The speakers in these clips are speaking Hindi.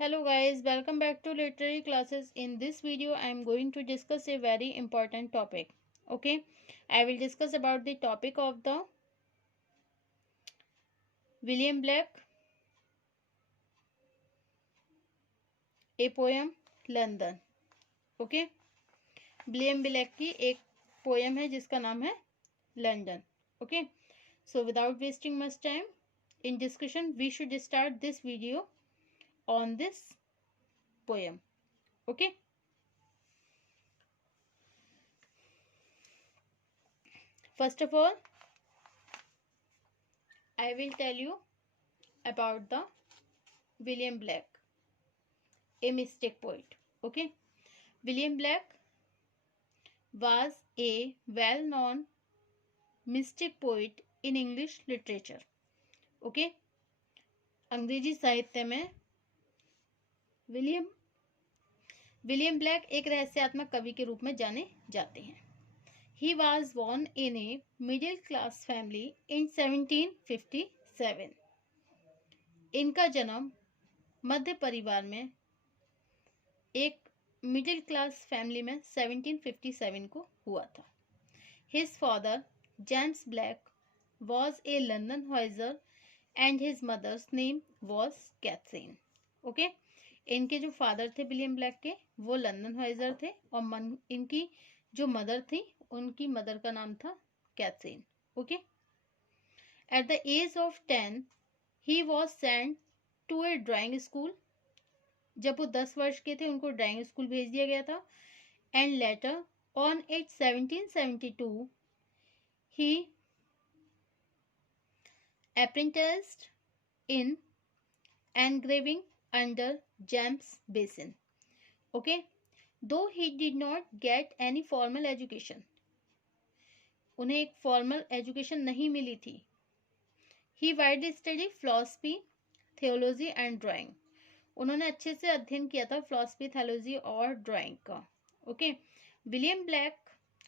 Hello guys, welcome back to literary classes. In this video I am going to discuss a very important topic. Okay, I will discuss about the topic of the William Blake, a poem London. Okay, William black की एक पोएम है जिसका नाम है London. Okay, so without wasting much time in discussion, we should start this video on this poem. Okay, first of all I will tell you about the William Blake, a mystic poet. Okay, William Blake was a well-known mystic poet in English literature. Okay, अंग्रेजी साहित्य में विलियम ब्लैक एक रहस्यात्मक कवि के रूप में जाने जाते हैं. He was born in a middle class family in 1757. इनका जन्म मध्य परिवार में एक मिडिल क्लास फैमिली में 1757 को हुआ था. His father, James Black, was a London hosier and his mother's name was Catherine. Okay, इनके जो फादर थे विलियम ब्लैक के वो लंदन हॉइजर थे और इनकी जो मदर थी उनकी मदर का नाम था Catherine. Okay, at the age of 10 he was sent to a drawing school. जब वो 10 वर्ष के थे उनको ड्राइंग स्कूल भेज दिया गया था. And later on at 1772 he apprenticed in engraving under James Basin. Okay, though he did not get any formal education, उन्हें एक फॉर्मल एजुकेशन नहीं मिली थी. He widely study philosophy, theology and drawing. उन्होंने अच्छे से अध्ययन किया था फिलॉसफी, थियोलॉजी और ड्राइंग का. Okay, William Blake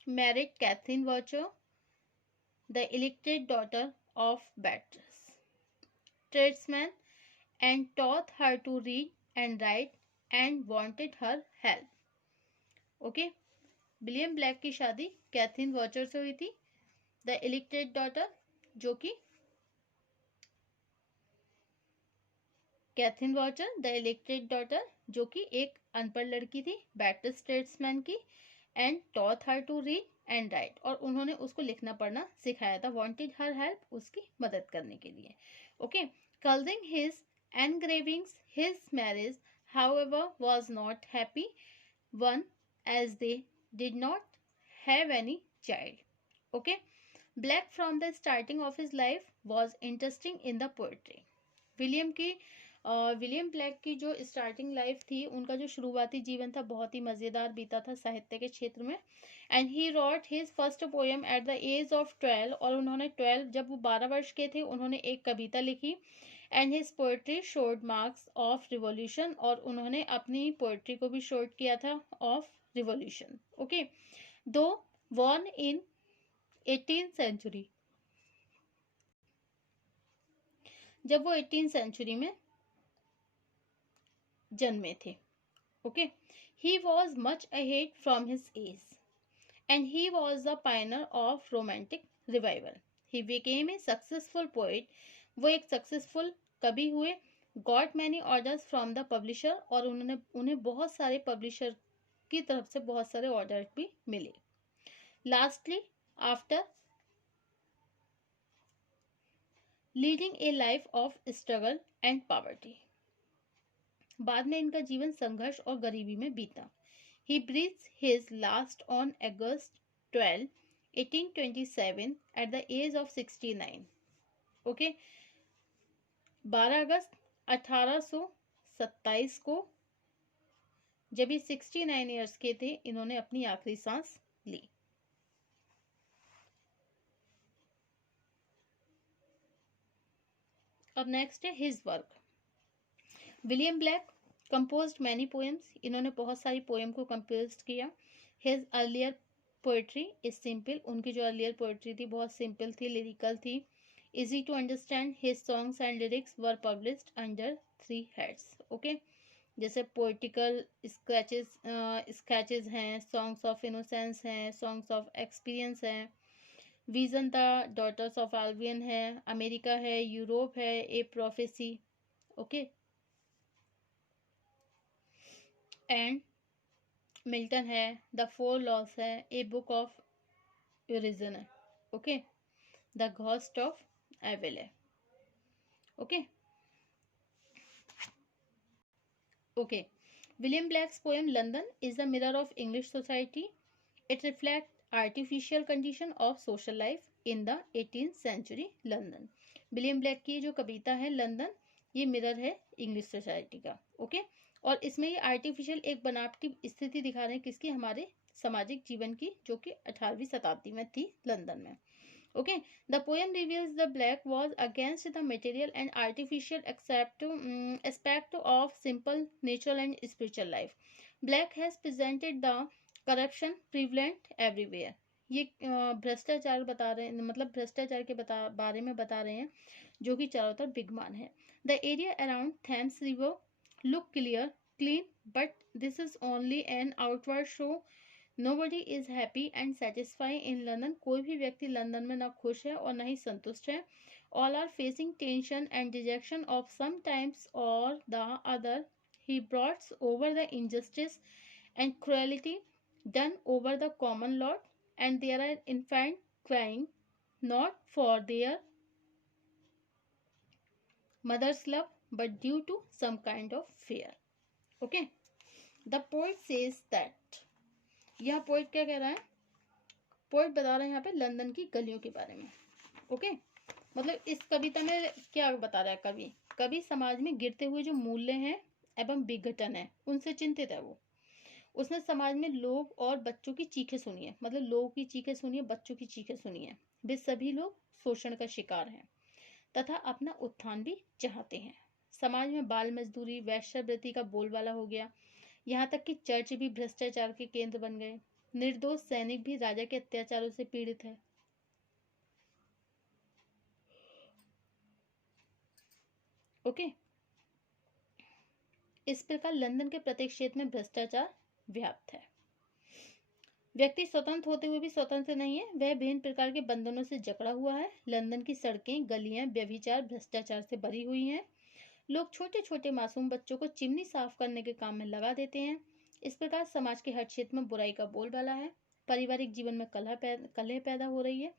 married Catherine vulture, the elected daughter of batters tradesman, and taught her to read and write and wanted her help. Okay, William black की शादी कैथरीन वर्चर से हुई थी. द इलेक्टेड डॉटर जो कि Catherine vulture, the elected daughter जो कि एक अनपढ़ लड़की थी बैटर स्टेट्समैन की. And taught her to read and write, और उन्होंने उसको लिखना पढ़ना सिखाया था. वांटेड हर हेल्प, उसकी मदद करने के लिए. Okay, calling his engravings, his marriage, however, was not happy one, as they did not have any child. Okay, Black from the starting of his life was interesting in the poetry. William black की जो स्टार्टिंग लाइफ थी, उनका जो शुरुआती जीवन था बहुत ही मज़ेदार बीता था साहित्य के क्षेत्र में. And he wrote his first poem at the age of 12, और उन्होंने 12 जब वो 12 वर्ष के थे उन्होंने एक कविता लिखी. And his poetry showed marks of revolution, और उन्होंने अपनी पोएट्री को भी शोड किया था ऑफ रिवॉल्यूशन. ओके, दो बॉर्न इन 18th सेंचुरी, जब वो 18th सेंचुरी में जन्मे थे. Okay, he was much ahead from his age and he was the Pioneer of romantic revival. He became a successful poet. वो एक सक्सेसफुल कवि हुए. Got many orders from the publisher, और उन्हें बहुत सारे पब्लिशर की तरफ से बहुत सारे ऑर्डर भी मिले. Lastly, after leading a life of struggle and poverty, बाद में इनका जीवन संघर्ष और गरीबी में बीता. He breathes his last on August 12, 1827 at the age of 69. Okay, 12 अगस्त 1827 को जब ये 69 ईयर्स के थे इन्होंने अपनी आखिरी सांस ली. अब नेक्स्ट है his work. William black composed many poems. इन्होंने बहुत सारी पोएम को कंपोज किया. His earlier poetry is simple. उनकी जो अर्लियर पोएट्री थी बहुत सिंपल थी, लिरिकल थी, easy to understand. His songs and lyrics were published under 3 heads. Okay, जैसे पोइटिकल स्केचेस हैं, सॉन्ग्स ऑफ इनोसेंस हैं, सॉन्ग्स ऑफ एक्सपीरियंस हैं। Vision the daughters of Albion है, अमेरिका है, यूरोप है, a prophecy, okay, and Milton है, द फोर लॉस है, ए बुक ऑफ यूरिजन है, ओके, द घोस्ट ऑफ एविल है, okay okay. William Blake's poem London is the mirror of English society. It reflects artificial condition of social life in the 18th century London. William black की जो कविता है लंदन, ये मिरर है इंग्लिश सोसाइटी का, ओके। और इसमें ये आर्टिफिशियल एक बनावटी स्थिति दिखा रहे हैं किसकी, हमारे सामाजिक जीवन की, जो कि 18वीं शताब्दी में थी लंदन में, okay. The poem reveals the black was against the material and artificial aspect of simple natural and spiritual life. Black has presented the corruption prevalent everywhere. ये भ्रष्टाचार बता रहे हैं, मतलब भ्रष्टाचार के बारे में बता रहे हैं जो कि चारों तरफ बिगमान है. The area around Thames river look clear clean but this is only an outward show. Nobody is happy and satisfy in London. कोई भी व्यक्ति लंदन में ना खुश है और ना ही संतुष्ट है. All are facing tension and dejection of some times और the other. He brought over the injustice and cruelty done over the common lot, and there are infants crying not for their mother's love but due to some kind of fear. Okay, the poet says that, यह पोइट क्या कह रहा है, पोइट बता रहा है यहाँ पे लंदन की गलियों के बारे में, ओके। मतलब इस कविता में क्या बता रहा है कवि, कवि समाज में गिरते हुए जो मूल्य हैं एवं विघटन है उनसे चिंतित है वो. उसने समाज में लोग और बच्चों की चीखें सुनी है, मतलब लोगों की चीखें सुनी है, बच्चों की चीखें सुनी है. वे सभी लोग शोषण का शिकार हैं तथा अपना उत्थान भी चाहते हैं. समाज में बाल मजदूरी, वेश्यावृत्ति का बोलबाला हो गया. यहाँ तक कि चर्च भी भ्रष्टाचार के केंद्र बन गए. निर्दोष सैनिक भी राजा के अत्याचारों से पीड़ित है, ओके। इस प्रकार लंदन के प्रत्येक क्षेत्र में भ्रष्टाचार व्याप्त है. व्यक्ति स्वतंत्र होते हुए भी स्वतंत्र नहीं है, वह विभिन्न प्रकार के बंधनों से जकड़ा हुआ है. लंदन की सड़कें, गलियां व्यभिचार, भ्रष्टाचार से भरी हुई हैं. लोग छोटे छोटे मासूम बच्चों को चिमनी साफ करने के काम में लगा देते हैं. इस प्रकार समाज के हर क्षेत्र में बुराई का बोलबाला है. पारिवारिक जीवन में कलह पैदा हो रही है.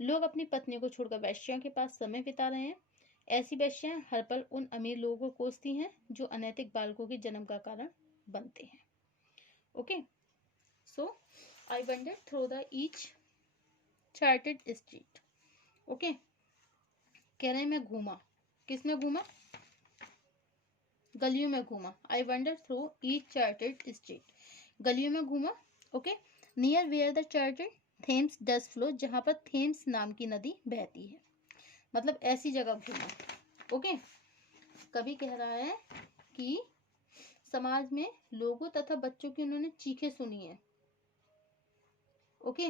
लोग अपनी पत्नियों को छोड़कर वेश्याओं के पास समय बिता रहे हैं. ऐसी वेश्याएं हर पल उन अमीर लोगों को कोसती हैं जो अनैतिक बालकों के जन्म का कारण बनते हैं, okay. So I wandered through the each charted street. Okay. कह रहे हैं मैं घूमा, किस में घूमा, गलियों में घूमा. I wandered through each charted street. गलियों में घूमा, okay. Near where the charted Thames does flow, जहाँ पर थेम्स नाम की नदी बहती है. मतलब ऐसी जगह घूमा, ओके. कवि कह रहा है कि समाज में लोगों तथा बच्चों की उन्होंने चीखें सुनी है, ओके.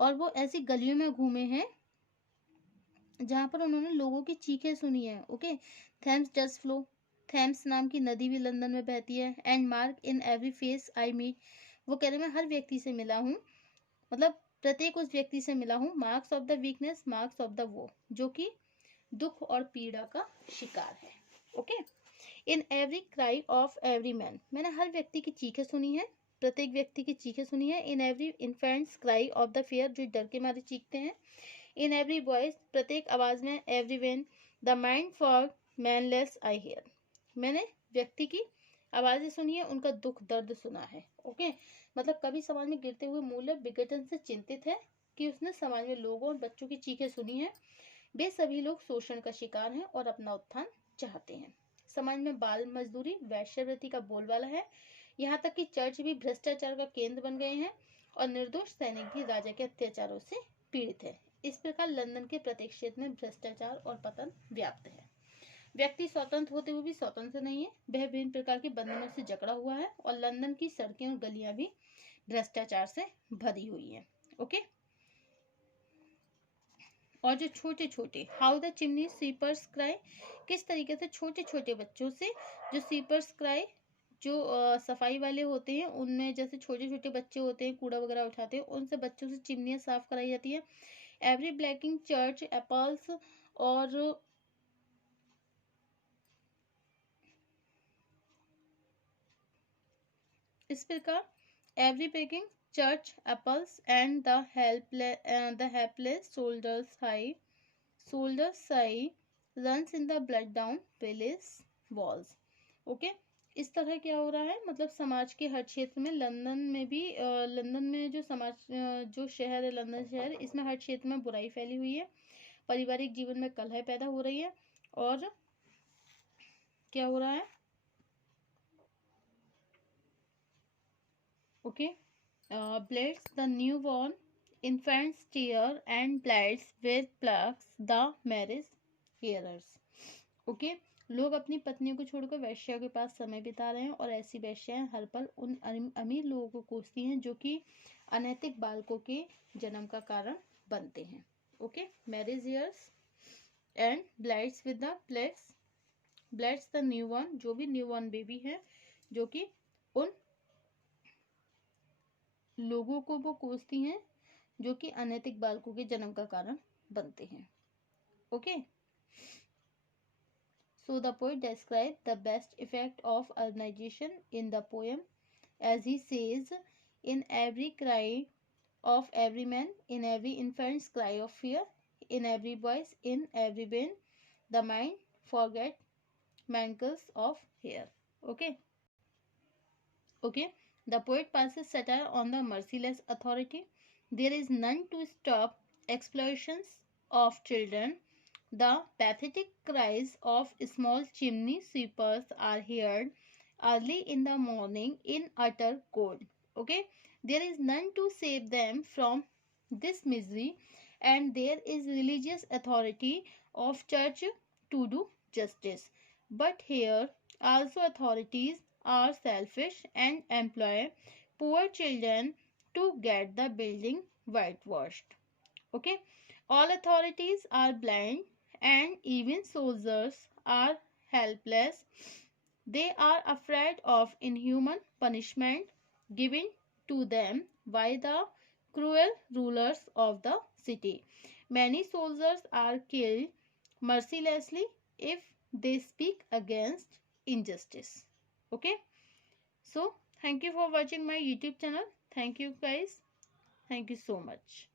और वो ऐसी गलियों में घूमे हैं जहां पर उन्होंने लोगों की चीखें सुनी है, okay. Thames does flow, Thames नाम की नदी भी लंदन में बहती है. And mark in every face I meet, वो कह रहे मैं हर व्यक्ति से मिला हूँ, मतलब प्रत्येक उस व्यक्ति से मिला हूँ. Marks of the weakness, marks of the वो, जो कि दुख और पीड़ा का शिकार है, okay. In every cry of every man, मैंने हर व्यक्ति की चीखें सुनी है, प्रत्येक व्यक्ति की चीखें सुनी है. In every infants cry of the fear, जो डर के मारे चीखते हैं. इन एवरी वॉइस, प्रत्येक आवाज में. Every when the mind for manacles I hear, मैंने व्यक्ति की आवाजें सुनी है, उनका दुख दर्द सुना है, ओके. मतलब कभी समाज में गिरते हुए मूल्य विघटन से चिंतित है कि उसने समाज में लोगों और बच्चों की चीखें सुनी है. वे सभी लोग शोषण का शिकार हैं और अपना उत्थान चाहते हैं. समाज में बाल मजदूरी, वेश्यावृत्ति का बोलबाला है. यहाँ तक कि चर्च भी भ्रष्टाचार का केंद्र बन गए हैं और निर्दोष सैनिक भी राजा के अत्याचारों से पीड़ित है. इस प्रकार लंदन के प्रत्येक क्षेत्र में भ्रष्टाचार और पतन व्याप्त है. व्यक्ति स्वतंत्र होते हुए भी स्वतंत्र नहीं है, वह विभिन्न प्रकार के बंधनों से जकड़ा हुआ है और लंदन की सड़कें और गलियां भी भ्रष्टाचार से भरी हुई है, ओके. और जो छोटे छोटे, how the chimney sweepers cry, किस तरीके से छोटे छोटे बच्चों से जो स्वीपर्स क्राई, जो सफाई वाले होते हैं, उनमें जैसे छोटे छोटे बच्चे होते हैं कूड़ा वगैरह उठाते हैं, उनसे बच्चों से चिमनियाँ साफ कराई जाती है। एवरी ब्लैकिंग चर्च एप्पल्स, और इस प्रकार every breaking church appals and the helpless soldiers high runs in the blood down village walls. Okay, इस तरह क्या हो रहा है, मतलब समाज के हर क्षेत्र में, लंदन में भी, लंदन में जो समाज, जो शहर है लंदन शहर, इसमें हर क्षेत्र में बुराई फैली हुई है, पारिवारिक जीवन में कलह पैदा हो रही है, और क्या हो रहा है, okay, bleeds the newborn infant's tear and bleeds with plucks the marriage hearers. Okay, लोग अपनी पत्नियों को छोड़कर वैश्या के पास समय बिता रहे हैं, और ऐसी वैश्याएं हर पल उन अमीर लोगों को कोसती हैं जो कि अनैतिक बालकों के जन्म का कारण बनते हैं। Okay, marriage years and blights with the plagues, blights the newborn, जो भी न्यूबॉर्न बेबी है, जो कि उन लोगों को वो कोसती हैं जो कि अनैतिक बालकों के जन्म का कारण बनते हैं। Okay, so the poet describe the best effect of urbanisation in the poem as he says, in every cry of every man, in every infant's cry of fear, in every voice, in every vein, the mind forget mankles of hair. Okay. Okay. The poet passes satire on the merciless authority. There is none to stop explosions of children. The pathetic cries of small chimney sweepers are heard early in the morning in utter cold. Okay, there is none to save them from this misery, and there is religious authority of church to do justice. But here also authorities are selfish and employ poor children to get the building whitewashed. Okay, all authorities are blind, and even soldiers are helpless. They are afraid of inhuman punishment given to them by the cruel rulers of the city. Many soldiers are killed mercilessly if they speak against injustice. Okay, so thank you for watching my YouTube channel. Thank you guys. Thank you so much.